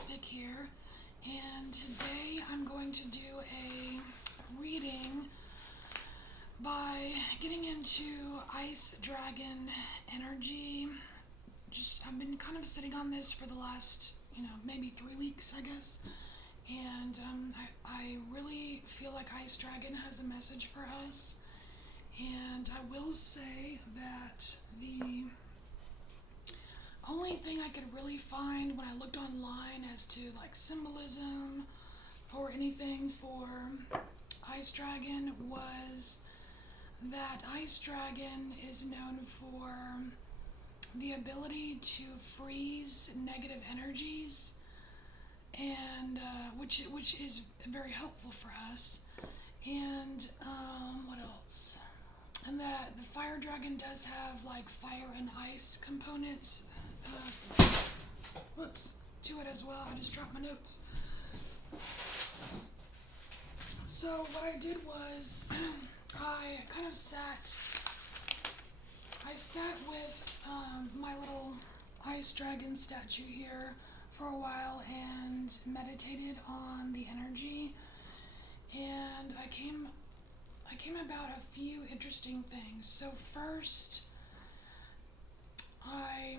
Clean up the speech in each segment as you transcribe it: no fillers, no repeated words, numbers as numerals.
Mystic here, and today I'm going to do a reading by getting into Ice Dragon energy. I've been kind of sitting on this for the last, maybe 3 weeks, I guess, and I really feel like Ice Dragon has a message for us, and I will say that the only thing I could really find when I looked online as to like symbolism or anything for Ice Dragon was that Ice Dragon is known for the ability to freeze negative energies, and which is very helpful for us. And what else? And that the Fire Dragon does have like fire and ice components to it as well. I just dropped my notes. So what I did was I sat with my little Ice Dragon statue here for a while and meditated on the energy, and I came about a few interesting things. So first, I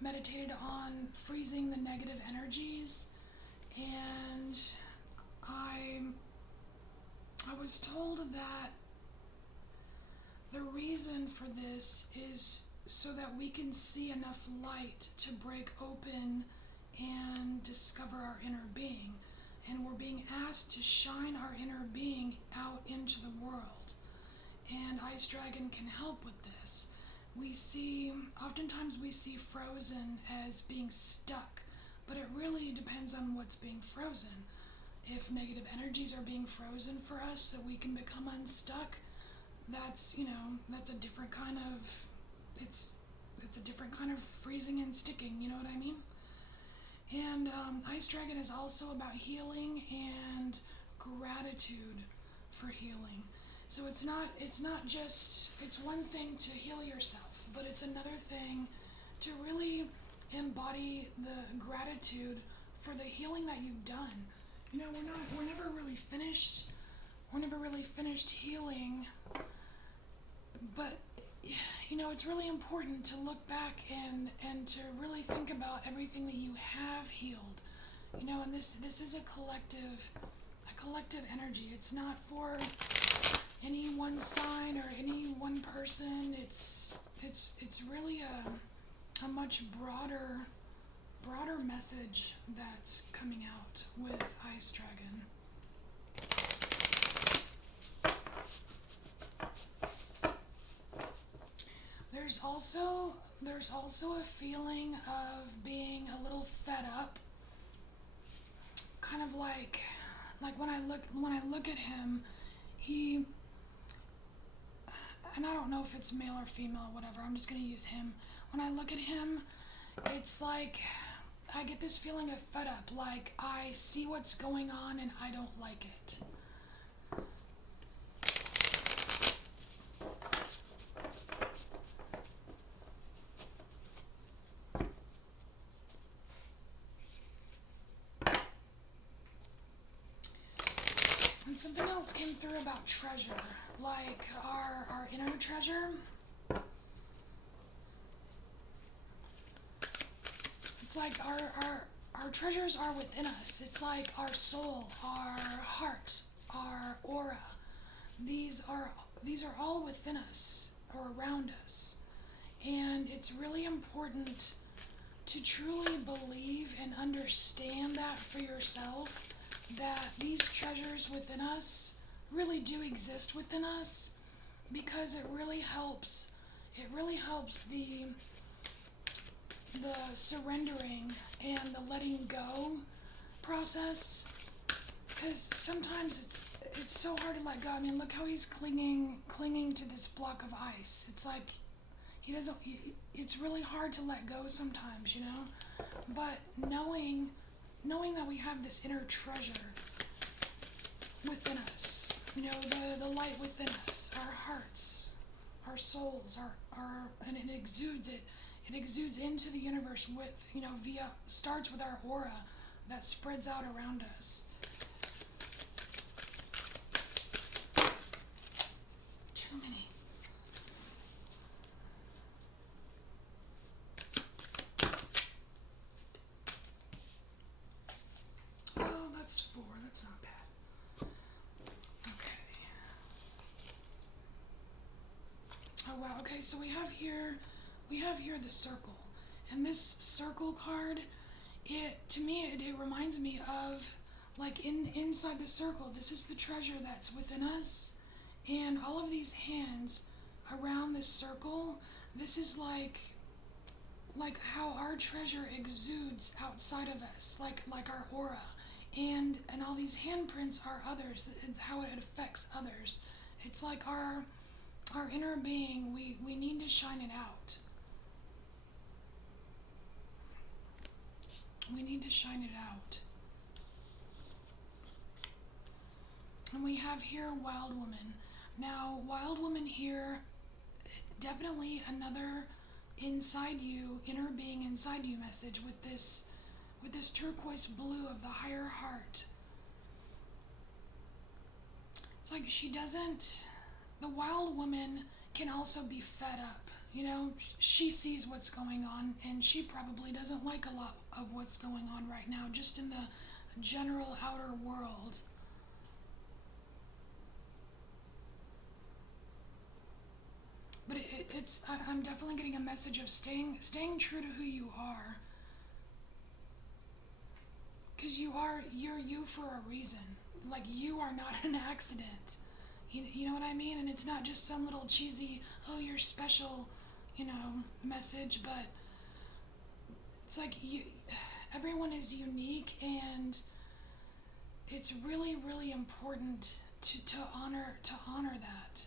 meditated on freezing the negative energies, and I was told that the reason for this is so that we can see enough light to break open and discover our inner being. And we're being asked to shine our inner being out into the world. And Ice Dragon can help with this. Oftentimes we see frozen as being stuck, but it really depends on what's being frozen. If negative energies are being frozen for us so we can become unstuck, that's a different kind of, it's a different kind of freezing and sticking, you know what I mean? And Ice Dragon is also about healing and gratitude for healing. So it's one thing to heal yourself, but it's another thing to really embody the gratitude for the healing that you've done. We're never really finished healing, but it's really important to look back and to really think about everything that you have healed. And this is a collective energy. It's not for any one sign or any one person. It's really a much broader message that's coming out with Ice Dragon. There's also a feeling of being a little fed up, kind of like when I look at him, he, and I don't know if it's male or female or whatever, I'm just going to use him. When I look at him, it's like I get this feeling of fed up, like I see what's going on and I don't like it. And something else came through about treasure, like our inner treasure. It's like our treasures are within us. It's like our soul, our heart, our aura. These are all within us or around us. And it's really important to truly believe and understand that for yourself, that these treasures within us really do exist within us, because it really helps the surrendering and the letting go process, because sometimes it's so hard to let go. I mean, look how he's clinging to this block of ice. It's like it's really hard to let go sometimes, but knowing that we have this inner treasure within us, the light within us, our hearts, our souls, and it exudes into the universe with, starts with our aura, that spreads out around us. Too many. Oh, that's 4. That's not bad. Okay. Oh wow. Okay, so we have here the circle, and this circle card, to me it reminds me of, like, inside the circle, this is the treasure that's within us, and all of these hands around this circle, this is like how our treasure exudes outside of us, like our aura, and all these handprints are others. It's how it affects others. It's like our inner being. We need to shine it out. We need to shine it out. And we have here Wild Woman. Now, Wild Woman here, definitely another inner being inside you message with this turquoise blue of the higher heart. It's like the Wild Woman can also be fed up. She sees what's going on, and she probably doesn't like a lot of what's going on right now, just in the general outer world. But I'm definitely getting a message of staying true to who you are. Because you're you for a reason. Like, you are not an accident. You know what I mean? And it's not just some little cheesy, oh, you're special, message, but it's like everyone is unique, and it's really, really important to honor that.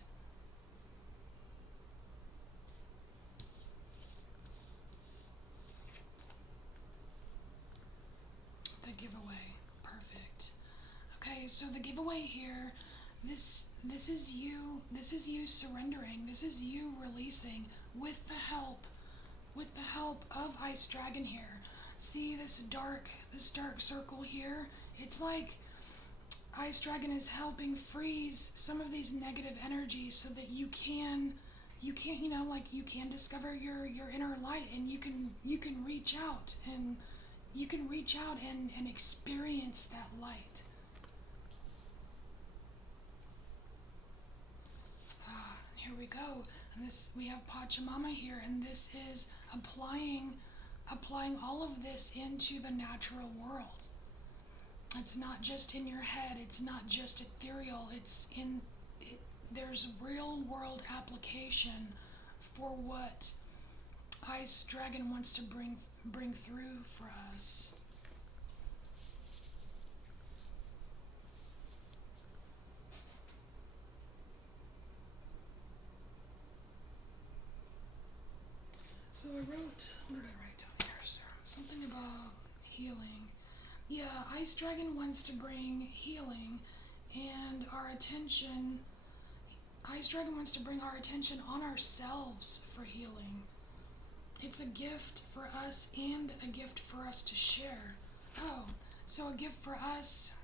The giveaway. Perfect. Okay, so the giveaway here, this is you surrendering. This is you releasing with the help of Ice Dragon here. See this dark circle here? It's like Ice Dragon is helping freeze some of these negative energies so that you can discover your inner light, and you can reach out and experience that light. Here we go. And we have Pachamama here, and this is applying all of this into the natural world. It's not just in your head, it's not just ethereal, there's real world application for what Ice Dragon wants to bring through for us. So what did I write down here, sir? Something about healing. Yeah, Ice Dragon wants to bring healing and our attention. Ice Dragon wants to bring our attention on ourselves for healing. It's a gift for us and a gift for us to share. Oh, so a gift for us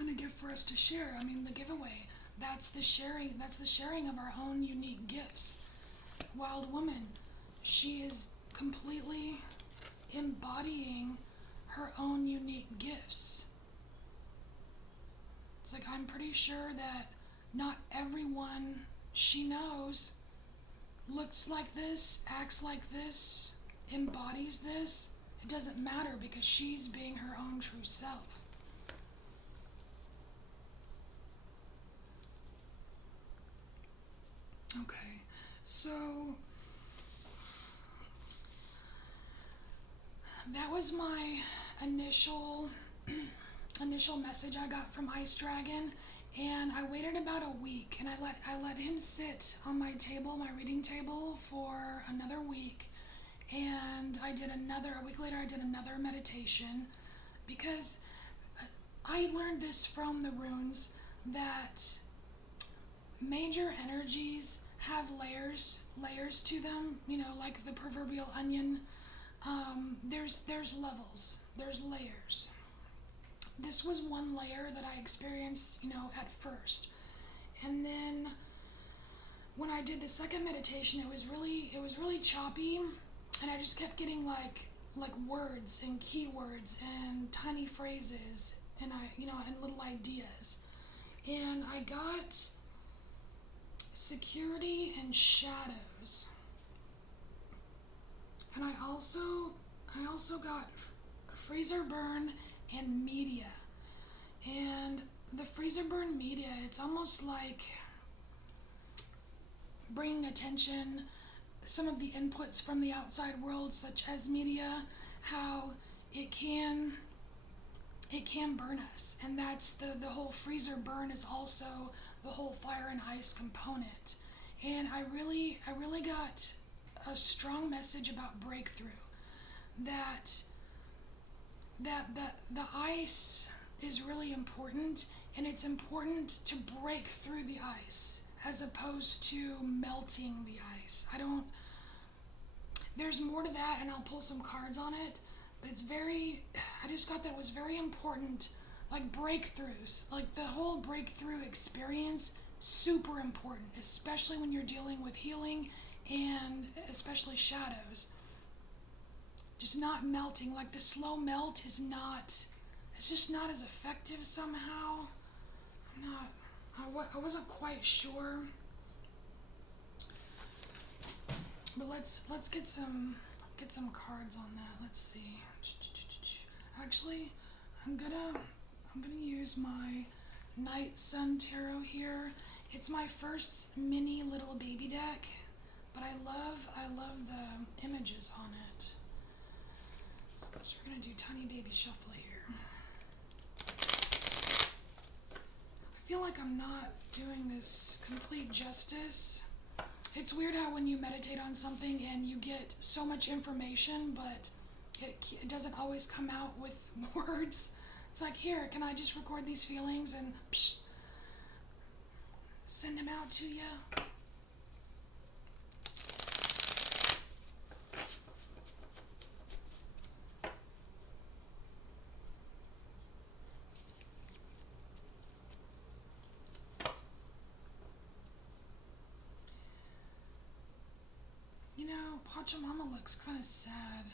and a gift for us to share. I mean, the giveaway. That's the sharing of our own unique gifts. Wild Woman, she is completely embodying her own unique gifts. It's like, I'm pretty sure that not everyone she knows looks like this, acts like this, embodies this. It doesn't matter, because she's being her own true self. Okay, so that was my initial message I got from Ice Dragon, and I waited about a week, and I let him sit on my table, my reading table, for another week, and a week later I did another meditation, because I learned this from the runes, that major energies have layers to them, like the proverbial onion. There's levels, there's layers. this was one layer that I experienced, at first. And then when I did the second meditation, it was really choppy, and I just kept getting like words and keywords and tiny phrases and and little ideas. And I got security and shadows. And I also got freezer burn and media. And the freezer burn media, it's almost like bringing attention some of the inputs from the outside world, such as media, how it can burn us. And that's the whole freezer burn is also the whole fire and ice component. And I really got a strong message about breakthrough, that the ice is really important, and it's important to break through the ice as opposed to melting the ice. There's more to that, and I'll pull some cards on it, but I just thought that it was very important, like breakthroughs, like the whole breakthrough experience, super important, especially when you're dealing with healing and especially shadows. Just not melting, like the slow melt it's just not as effective somehow. I wasn't quite sure. But let's get some cards on that. Let's see. Actually, I'm gonna use my Night Sun Tarot here. It's my first mini little baby deck, but I love the images on it. So we're gonna do Tiny Baby Shuffle here. I feel like I'm not doing this complete justice. It's weird how when you meditate on something and you get so much information, but it doesn't always come out with words. It's like, here, can I just record these feelings and send them out to you? Pachamama looks kind of sad.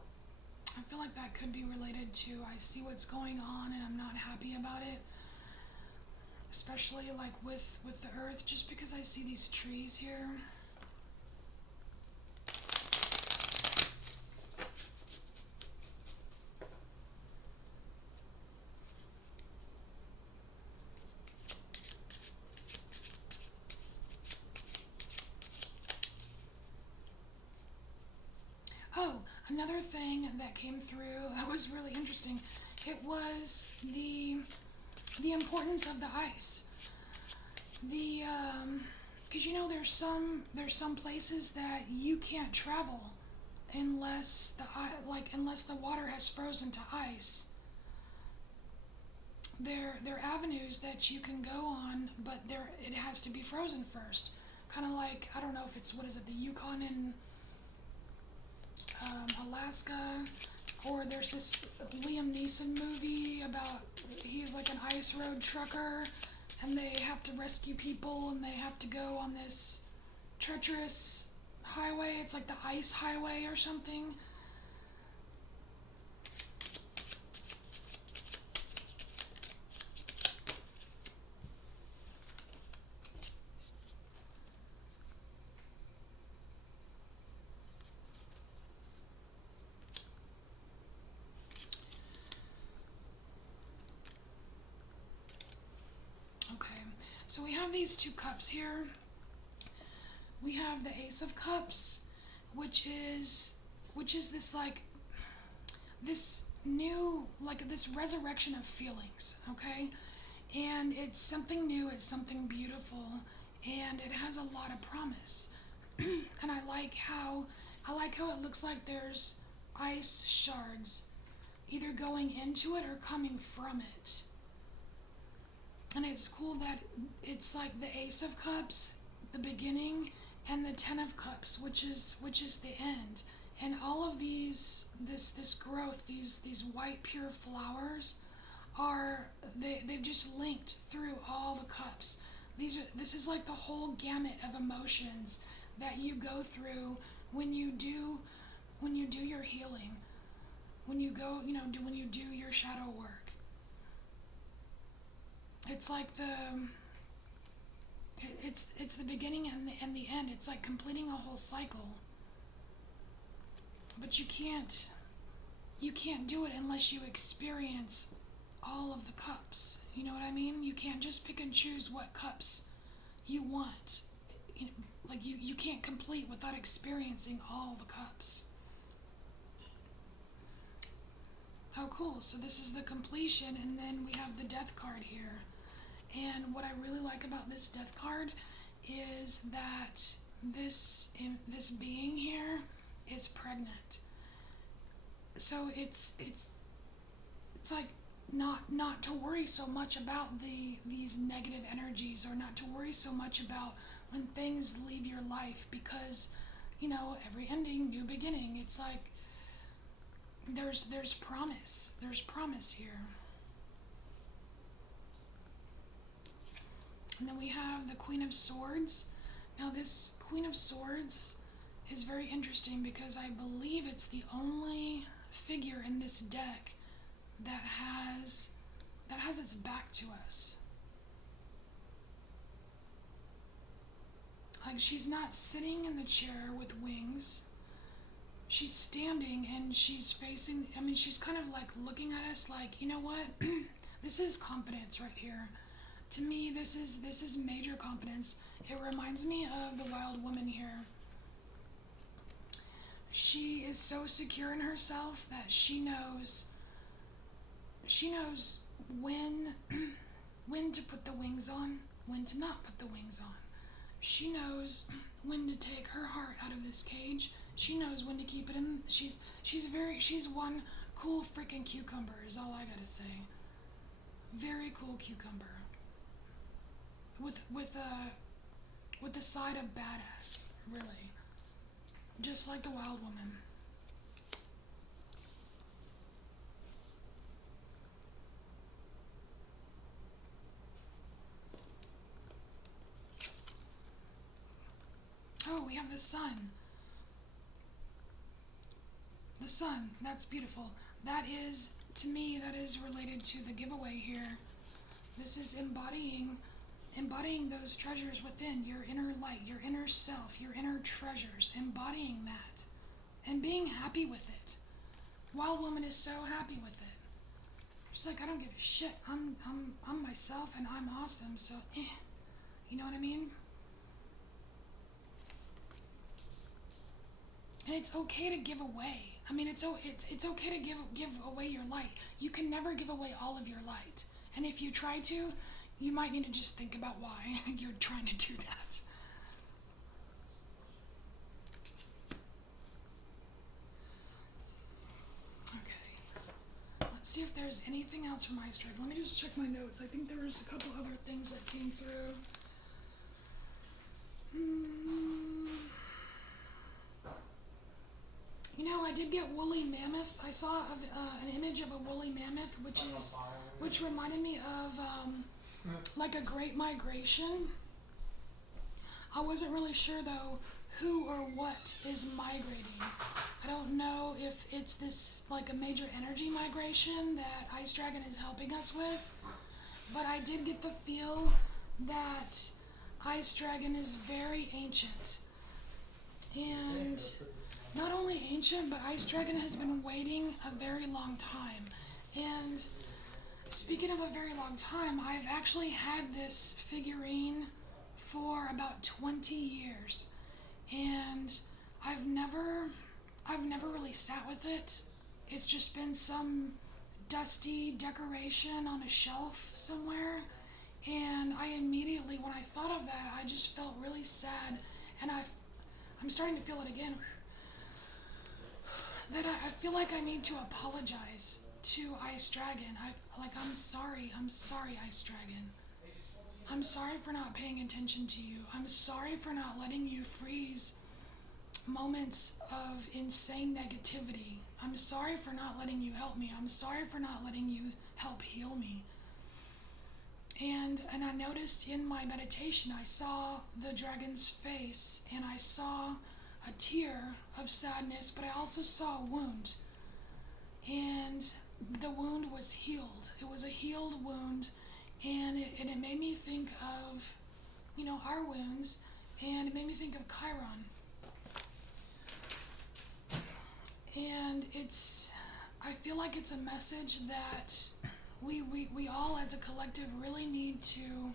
I feel like that could be related to I see what's going on and I'm not happy about it. Especially like with the earth, just because I see these trees here. Oh, another thing that came through that was really interesting. It was the importance of the ice. Because there's some places that you can't travel unless the water has frozen to ice. There are avenues that you can go on, but it has to be frozen first. Kind of like, I don't know if it's the Yukon in Alaska, or there's this Liam Neeson movie about he's like an ice road trucker, and they have to rescue people, and they have to go on this treacherous highway. It's like the ice highway or something. So we have these two cups here. We have the Ace of Cups, which is this this new, this resurrection of feelings, okay? And it's something new, it's something beautiful, and it has a lot of promise. And I like how it looks like there's ice shards either going into it or coming from it. And it's cool that it's like the Ace of Cups, the beginning, and the Ten of Cups, which is the end. And all of this growth, these white pure flowers they've just linked through all the cups. This is like the whole gamut of emotions that you go through when you do your healing, when you go, when you do your shadow work. It's like it's the beginning and the end. It's like completing a whole cycle. But you can't do it unless you experience all of the cups. You know what I mean? You can't just pick and choose what cups you want. Like you can't complete without experiencing all the cups. Oh, cool. So this is the completion, and then we have the death card here. And what I really like about this death card is that this being here is pregnant. So it's like not to worry so much about these negative energies, or not to worry so much about when things leave your life, because every ending, new beginning. It's like there's promise here. And then we have the Queen of Swords. Now this Queen of Swords is very interesting because I believe it's the only figure in this deck that has its back to us. Like, she's not sitting in the chair with wings. She's standing and she's facing, she's kind of like looking at us like, you know what? This is confidence right here. To me, this is major confidence. It reminds me of the Wild Woman here. She is so secure in herself that she knows when to put the wings on, when to not put the wings on. She knows when to take her heart out of this cage. She knows when to keep it in. She's one cool freaking cucumber is all I gotta say. Very cool cucumber. With a side of badass, really. Just like the Wild Woman. Oh, we have the sun. The sun, that's beautiful. That is, to me, that is related to the giveaway here. This is embodying those treasures within, your inner light, your inner self, your inner treasures, embodying that, and being happy with it. Wild Woman is so happy with it. She's like, I don't give a shit. I'm myself and I'm awesome. So, you know what I mean? And it's okay to give away. It's okay to give away your light. You can never give away all of your light. And if you try to, you might need to just think about why you're trying to do that. Okay. Let's see if there's anything else from my strike. Let me just check my notes. I think there was a couple other things that came through. I did get woolly mammoth. I saw an image of a woolly mammoth, which reminded me of like a great migration. I wasn't really sure though who or what is migrating. I don't know if it's this like a major energy migration that Ice Dragon is helping us with, but I did get the feel that Ice Dragon is very ancient. And not only ancient, but Ice Dragon has been waiting a very long time. And speaking of a very long time, I've actually had this figurine for about 20 years. And I've never really sat with it. It's just been some dusty decoration on a shelf somewhere. And I immediately, when I thought of that, I just felt really sad. And I'm starting to feel it again. That I feel like I need to apologize to Ice Dragon. I'm sorry, Ice Dragon. I'm sorry for not paying attention to you. I'm sorry for not letting you freeze moments of insane negativity. I'm sorry for not letting you help me. I'm sorry for not letting you help heal me. And I noticed in my meditation, I saw the dragon's face, and I saw a tear of sadness, but I also saw a wound. And the wound was healed. It was a healed wound, and it made me think of, our wounds, and it made me think of Chiron. And I feel like it's a message that we all as a collective really need to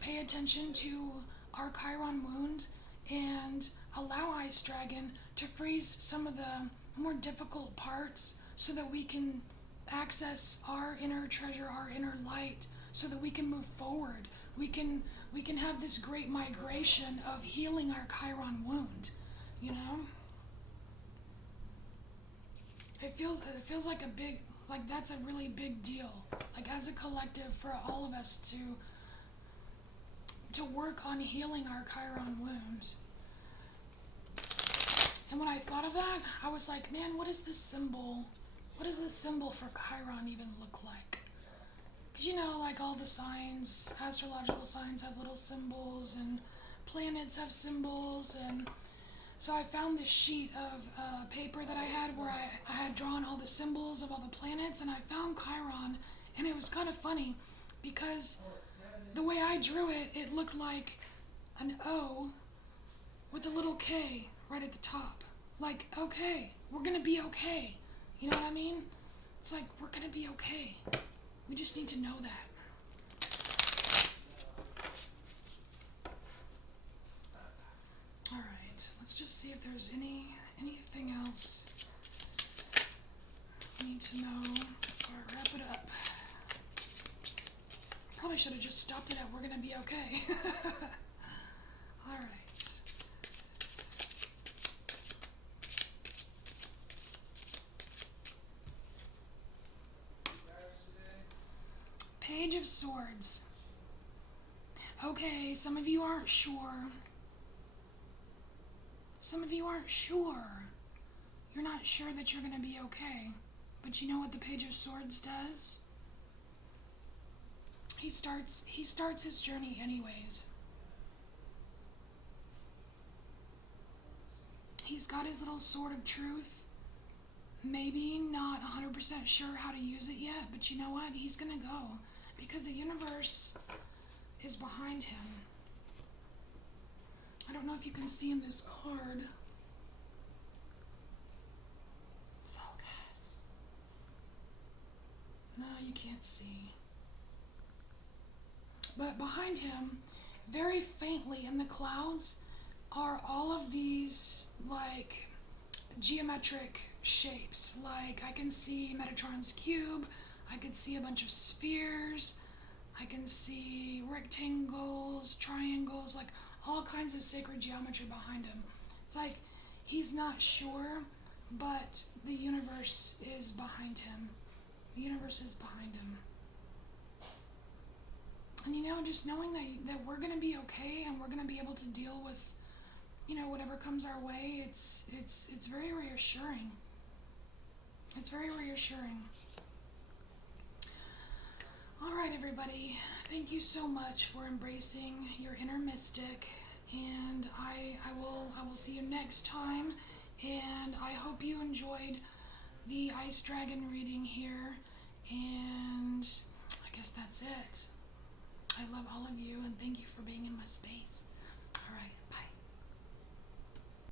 pay attention to our Chiron wound and allow Ice Dragon to freeze some of the more difficult parts so that we can access our inner treasure, our inner light, so that we can move forward. We can have this great migration of healing our Chiron wound, It feels like that's a really big deal. Like, as a collective, for all of us to work on healing our Chiron wound. And when I thought of that, I was like, man, what does this symbol for Chiron even look like? Because like all the signs, astrological signs have little symbols, and planets have symbols, and so I found this sheet of paper that I had where I had drawn all the symbols of all the planets, and I found Chiron, and it was kind of funny because the way I drew it, it looked like an O with a little K right at the top. Like, okay, we're going to be okay. You know what I mean? It's like, we're going to be okay. We just need to know that. All right, let's just see if there's anything else I need to know before I wrap it up. Probably should have just stopped it at we're going to be okay. All right. Page of Swords. Okay, some of you aren't sure. Some of you aren't sure. You're not sure that you're going to be okay. But you know what the Page of Swords does? He starts his journey anyways. He's got his little sword of truth. Maybe not 100% sure how to use it yet, but you know what? He's going to go. Because the universe is behind him. I don't know if you can see in this card. Focus. No, you can't see. But behind him, very faintly in the clouds, are all of these, like, geometric shapes. Like, I can see Metatron's cube, I could see a bunch of spheres, I can see rectangles, triangles, like all kinds of sacred geometry behind him. It's like he's not sure, but the universe is behind him. The universe is behind him. And just knowing that we're going to be okay and we're going to be able to deal with whatever comes our way, it's very reassuring. It's very reassuring. All right, everybody. Thank you so much for embracing your inner mystic, and I will see you next time. And I hope you enjoyed the Ice Dragon reading here. And I guess that's it. I love all of you, and thank you for being in my space.